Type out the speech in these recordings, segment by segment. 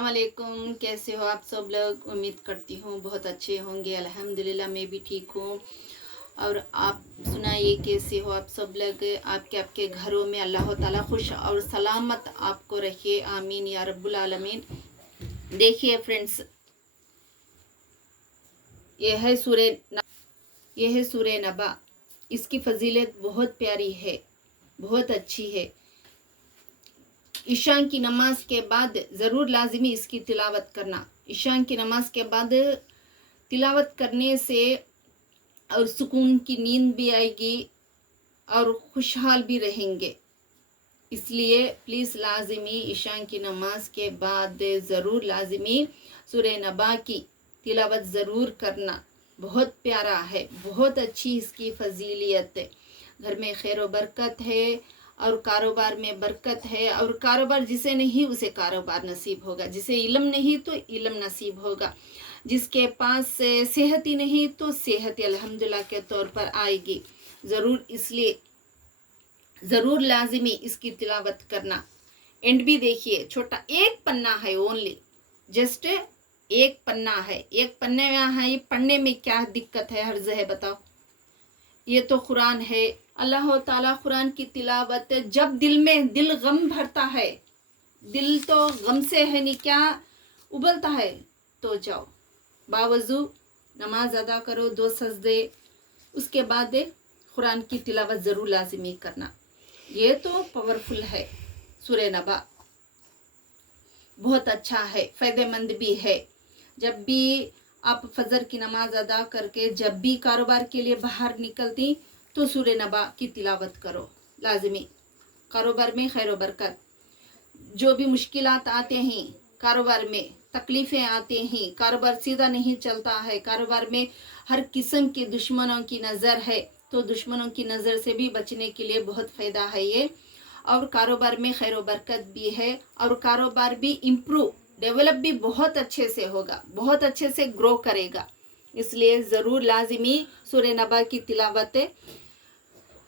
अस्सलाम वालेकुम। कैसे हो आप सब लोग? उम्मीद करती हूँ बहुत अच्छे होंगे। अल्हम्दुलिल्लाह मैं भी ठीक हूँ। और आप सुनाइए कैसे हो आप सब लोग? आपके घरों में अल्लाह ताला खुश और सलामत आपको रखे, आमीन या रब्बुल आलमीन। देखिए फ्रेंड्स, यह है सूरह नबा। इसकी फजीलत बहुत प्यारी है, बहुत अच्छी है। ईशान की नमाज के बाद ज़रूर लाजिमी इसकी तिलावत करना। ईशान की नमाज के बाद तिलावत करने से और सुकून की नींद भी आएगी और खुशहाल भी रहेंगे। इसलिए प्लीज़ लाजिमी ईशान की नमाज के बाद ज़रूर लाजिमी सूरह नबा की तिलावत ज़रूर करना। बहुत प्यारा है, बहुत अच्छी इसकी फजीलियत है। घर में खैर व बरकत है और कारोबार में बरकत है। और कारोबार जिसे नहीं उसे कारोबार नसीब होगा, जिसे इल्म नहीं तो इल्म नसीब होगा, जिसके पास सेहत ही नहीं तो सेहत अल्हम्दुलिल्लाह के तौर पर आएगी ज़रूर। इसलिए ज़रूर लाजिमी इसकी तिलावत करना। एंड भी देखिए, छोटा एक पन्ना है, ओनली जस्ट एक पन्ना है। एक पन्ने में है, पढ़ने में क्या दिक्कत है, हर्ज है बताओ? ये तो कुरान है। अल्लाह ताला कुरान की तिलावत जब दिल गम भरता है, दिल तो गम से है नहीं क्या उबलता है, तो जाओ बावजू नमाज अदा करो, 2 सजदे, उसके बाद कुरान की तिलावत ज़रूर लाजिमी करना। ये तो पावरफुल है सूरह नबा, बहुत अच्छा है, फ़ायदेमंद भी है। जब भी आप फजर की नमाज अदा करके जब भी कारोबार के लिए बाहर निकलती तो सूरह नबा की तिलावत करो लाजिमी। कारोबार में खैर व बरकत। जो भी मुश्किलात आते हैं कारोबार में, तकलीफ़ें आते हैं, कारोबार सीधा नहीं चलता है, कारोबार में हर किस्म के दुश्मनों की नज़र है, तो दुश्मनों की नज़र से भी बचने के लिए बहुत फ़ायदा है ये। और कारोबार में खैर व बरकत भी है और कारोबार भी इम्प्रूव डेवलप भी बहुत अच्छे से होगा, बहुत अच्छे से ग्रो करेगा। इसलिए ज़रूर लाजिमी सूरह नबा की तिलावत।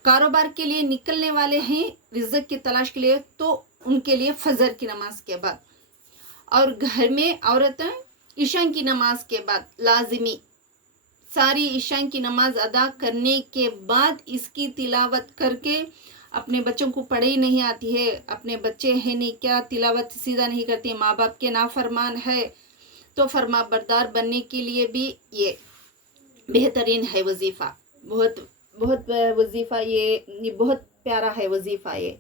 कारोबार के लिए निकलने वाले हैं रिज़्क़ की तलाश के लिए, तो उनके लिए फजर की नमाज के बाद, और घर में औरतें ईशान की नमाज के बाद लाजिमी सारी ईशान की नमाज अदा करने के बाद इसकी तिलावत करके, अपने बच्चों को पढ़ाई नहीं आती है, अपने बच्चे हैं नहीं क्या तिलावत सीधा नहीं करती, माँ बाप के नाफरमान है, तो फरमा बरदार बनने के लिए भी ये बेहतरीन है वजीफ़ा। बहुत बहुत वजीफ़ा ये बहुत प्यारा है वजीफ़ा ये।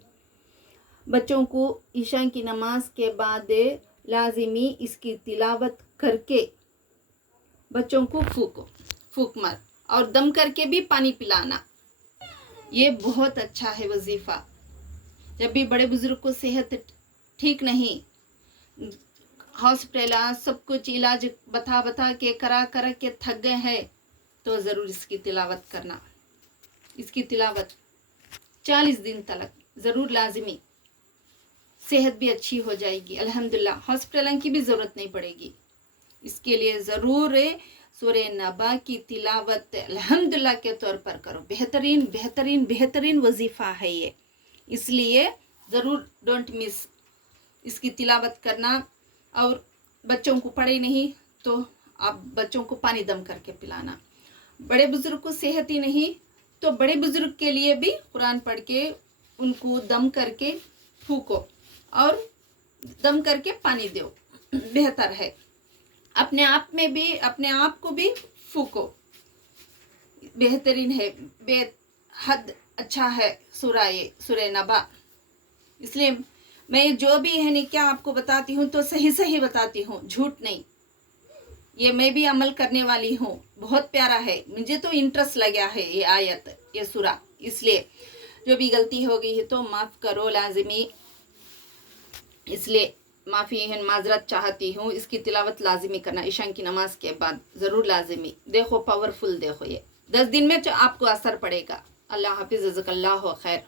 बच्चों को ईशान की नमाज के बाद लाजिमी इसकी तिलावत करके बच्चों को फूक मार और दम करके भी पानी पिलाना। ये बहुत अच्छा है वजीफ़ा। जब भी बड़े बुजुर्ग को सेहत ठीक नहीं, हॉस्पिटल सब कुछ इलाज बता के करा के थक गए हैं, तो ज़रूर इसकी तिलावत करना। इसकी तिलावत 40 दिन तक ज़रूर लाजिमी, सेहत भी अच्छी हो जाएगी अल्हम्दुलिल्लाह। हॉस्पिटल की भी ज़रूरत नहीं पड़ेगी। इसके लिए ज़रूर सूरह नबा की तिलावत अल्हम्दुलिल्लाह के तौर पर करो। बेहतरीन बेहतरीन बेहतरीन वजीफ़ा है ये। इसलिए ज़रूर डोंट मिस इसकी तिलावत करना। और बच्चों को पढ़े नहीं तो आप बच्चों को पानी दम करके पिलाना। बड़े बुज़ुर्ग को सेहत ही नहीं तो बड़े बुज़ुर्ग के लिए भी कुरान पढ़ के उनको दम करके फूको और दम करके पानी दो, बेहतर है। अपने आप में भी, अपने आप को भी फूको, बेहतरीन है, बेहद अच्छा है सूरह नबा। इसलिए मैं जो भी है नहीं क्या आपको बताती हूँ तो सही बताती हूँ, झूठ नहीं। ये मैं भी अमल करने वाली हूँ। बहुत प्यारा है, मुझे तो इंटरेस्ट लगा है ये आयत, ये सूरा। इसलिए जो भी गलती हो गई है तो माफ़ करो लाजिमी। इसलिए माफ़ी माजरत चाहती हूँ। इसकी तिलावत लाजिमी करना ईशान की नमाज के बाद ज़रूर लाजिमी। देखो पावरफुल, देखो ये 10 दिन में आपको असर पड़ेगा। अल्लाह हाफिज़, जज़ाकल्लाहु खैर।